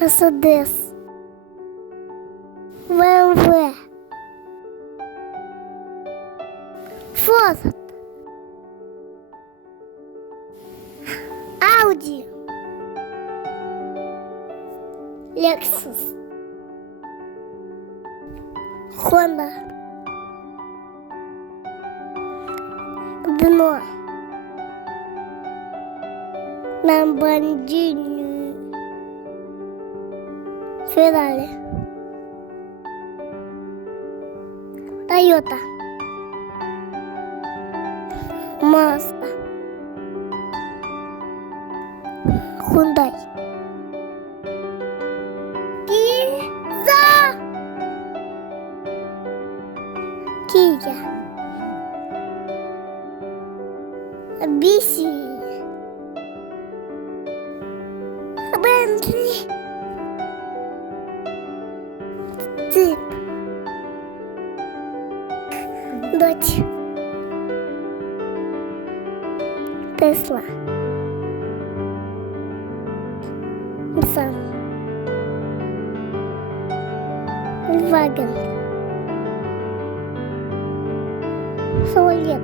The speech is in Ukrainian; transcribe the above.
Мерседес, ВМВ, Форд, Ауді, Лексус, Хонда, Рено, Ламборджині, Феррарі, Тойота, Мазда, Хундай, Кіза, Кія, Бісі, Бентлі, Цик, Додж, Тесла, Нисан, Volkswagen, Chevrolet,